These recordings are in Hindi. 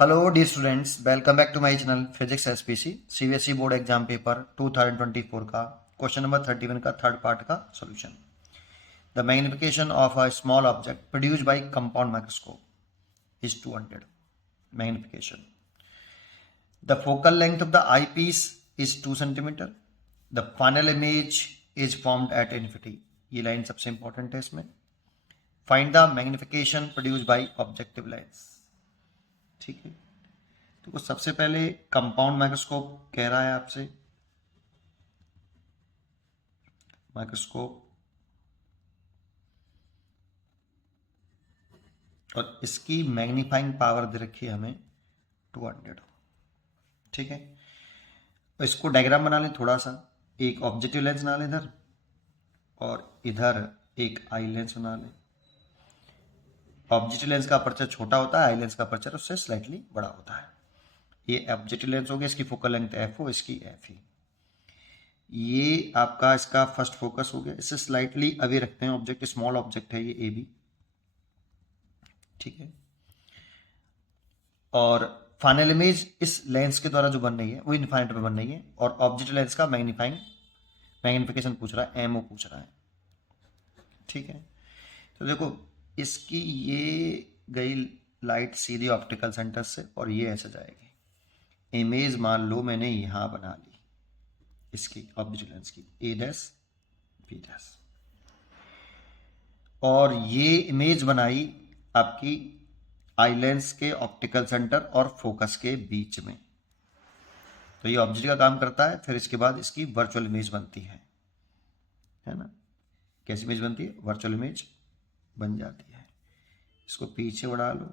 Hello dear students, welcome back to my channel Physics SPC CBSE board exam paper 2024 का क्वेश्चन नंबर 31 का थर्ड पार्ट का solution. The magnification of a small object produced by compound microscope is 200 magnification. The focal length of the eyepiece is 2 centimetre. The final image is formed at infinity. ये लाइन सबसे इंपॉर्टेंट है इसमें। Find the magnification produced by objective lens. ठीक है, तो सबसे पहले कंपाउंड माइक्रोस्कोप कह रहा है आपसे। माइक्रोस्कोप और इसकी मैग्नीफाइंग पावर दे रखी है हमें 200। ठीक है, तो इसको डायग्राम बना लें थोड़ा सा। एक ऑब्जेक्टिव लेंस बना लें इधर और इधर एक आई लेंस बना लें। ऑब्जेक्टिव लेंस का अपर्चर छोटा होता है, आई लेंस का अपर्चर उससे स्लाइटली बड़ा होता है। ये ऑब्जेक्टिव लेंस हो गया, इसकी फोकल लेंथ एफ हो, इसकी एफ ही। ये आपका इसका फर्स्ट फोकस हो गया। इससे स्लाइटली अवे रखते हैं ऑब्जेक्ट, स्मॉल ऑब्जेक्ट है ये ए बी। ठीक है, और फाइनल इमेज इस लेंस के द्वारा जो बन रही है वो इनफाइनाइट पे बन रही है, और ऑब्जेक्ट लेंस का मैग्निफिकेशन पूछ रहा है, एमओ पूछ रहा है। ठीक है, तो देखो इसकी ये गई लाइट सीधी ऑप्टिकल सेंटर से और ये ऐसे जाएगी। इमेज मान लो मैंने यहां बना ली इसकी ऑब्जेक्ट लेंस की, ए डैश बी डैश, और ये इमेज बनाई आपकी आई लेंस के ऑप्टिकल सेंटर और फोकस के बीच में। तो ये ऑब्जेक्ट का काम करता है। फिर इसके बाद इसकी वर्चुअल इमेज बनती है ना। कैसी इमेज बनती है? वर्चुअल इमेज बन जाती है। इसको पीछे बढ़ा लो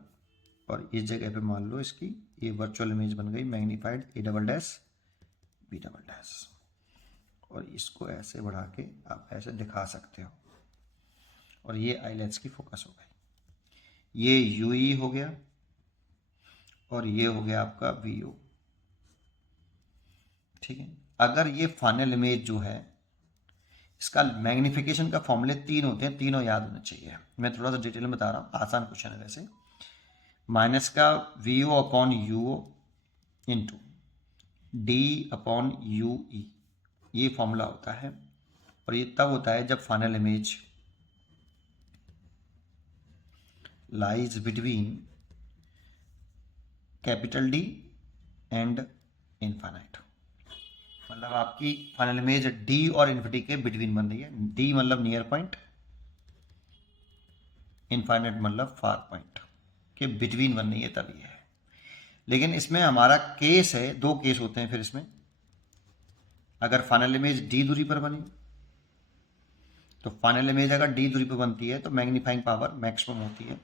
और इस जगह पे मान लो इसकी ये वर्चुअल इमेज बन गई, magnified A double dash B double dash, और इसको ऐसे बढ़ा के आप ऐसे दिखा सकते हो, और ये आई लेंस की फोकस हो गई। ये यूई हो गया और ये हो गया आपका वीओ। ठीक है, अगर ये फाइनल इमेज जो है इसका मैग्निफिकेशन का फॉर्मूले 3 होते हैं, तीनों याद होने चाहिए। मैं थोड़ा सा डिटेल में बता रहा हूँ, आसान क्वेश्चन है वैसे। माइनस का V O upon U O into D upon U E, ये फॉर्मूला होता है। और ये तब होता है जब final image lies between capital D and infinite. मतलब आपकी फाइनल इमेज डी और इन्फिनिटी के बिटवीन बन रही है। डी मतलब नियर पॉइंट, इनफाइनाइट मतलब फार पॉइंट के बिटवीन बन रही है, तभी है। लेकिन इसमें हमारा केस है, दो केस होते हैं फिर इसमें। अगर फाइनल इमेज डी दूरी पर बनी तो फाइनल इमेज अगर डी दूरी पर बनती है तो मैग्नीफाइंग पावर मैक्सिमम होती है,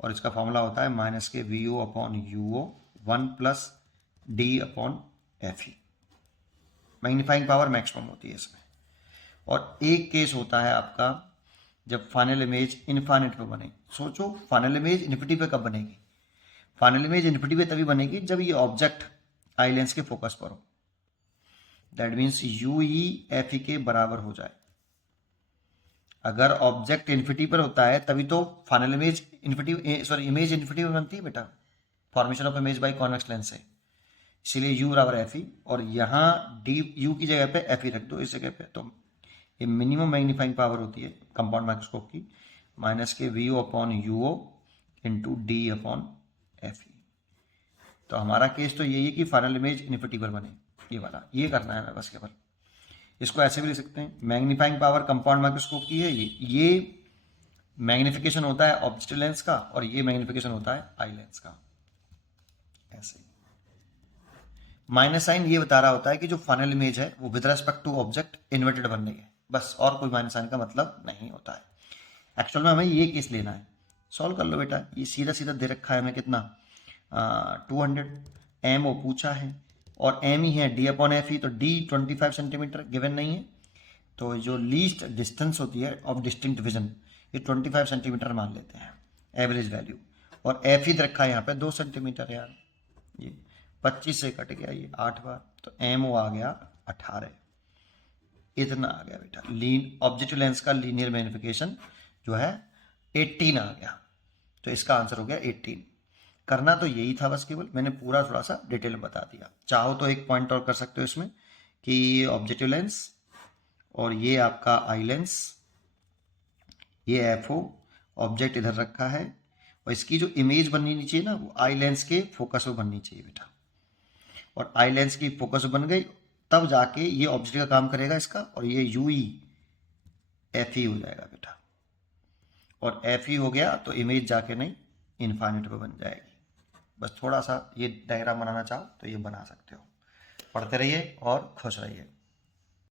और इसका फॉर्मूला होता है माइनस के V O upon U O 1 plus D upon F E. Magnifying power maximum होती है इसमें। और एक केस होता है आपका जब फाइनल इमेज इनफाइनाइट पे बने। सोचो फाइनल इमेज इन्फिनिटी पे कब बनेगी? फाइनल इमेज इन्फिनिटी पे तभी बनेगी जब ये ऑब्जेक्ट आई लेंस के फोकस पर हो। That means you E F E के बराबर हो जाए। अगर ऑब्जेक्ट इन्फिनिटी पर होता है तभी तो फाइनल इमेज इमेज इन्फिनिटी पर बनती है बेटा, formation of image by convex lens है। इसीलिए u बराबर एफ ई, और यहाँ डी यू की जगह पे एफ ई रख दो इस जगह पे। तो ये मिनिमम मैग्नीफाइंग पावर होती है कंपाउंड माइक्रोस्कोप की, माइनस के V O upon U O into D upon F E. तो हमारा केस तो यही है कि फाइनल इमेज इन्फिनिटी पर बने, ये वाला ये करना है हमें बस केवल। इसको ऐसे भी लिख सकते हैं, मैग्नीफाइंग पावर कंपाउंड माइक्रोस्कोप की है ये मैग्निफिकेशन होता है ऑब्जेक्टिव लेंस का, और ये मैग्निफिकेशन होता है आई लेंस का। ऐसे माइनस साइन ये बता रहा होता है कि जो फाइनल इमेज है वो with respect to object inverted बन रही है, बस, और कोई माइनस साइन का मतलब नहीं होता है। एक्चुअल में हमें ये केस लेना है। सॉल्व कर लो बेटा, ये सीधा सीधा दे रखा है हमें कितना, 200। एम ओ पूछा है और एम ही है डी अपॉन एफ ई, तो डी 25 सेंटीमीटर गिवन नहीं है, तो जो लीस्ट डिस्टेंस होती है ऑफ डिस्टिंक्ट विजन ये 25 सेंटीमीटर मान लेते हैं एवरेज वैल्यू, और एफ ही रखा है यहाँ पे 2 सेंटीमीटर। यार ये 25 से कट गया ये 8 बार, तो एम ओ आ गया 18, इतना आ गया बेटा। लीन ऑब्जेक्टिव लेंस का लीनियर मैग्निफिकेशन जो है 18 आ गया, तो इसका आंसर हो गया 18। करना तो यही था बस, केवल मैंने पूरा थोड़ा सा डिटेल में बता दिया। चाहो तो एक पॉइंट और कर सकते हो इसमें कि ये ऑब्जेक्टिव लेंस और ये आपका आई लेंस, ये एफ ओ, ऑब्जेक्ट इधर रखा है और इसकी जो इमेज बननी चाहिए ना वो आई लेंस के फोकस में बननी चाहिए बेटा। और आई लेंस की फोकस बन गई तब जाके ये ऑब्जेक्ट का काम करेगा इसका, और ये यू ई एफ ई हो जाएगा बेटा। और एफ ई हो गया तो इमेज जाके नहीं इन्फाइनाइट पे बन जाएगी। बस थोड़ा सा ये डायग्राम बनाना चाहो तो ये बना सकते हो। पढ़ते रहिए और खुश रहिए।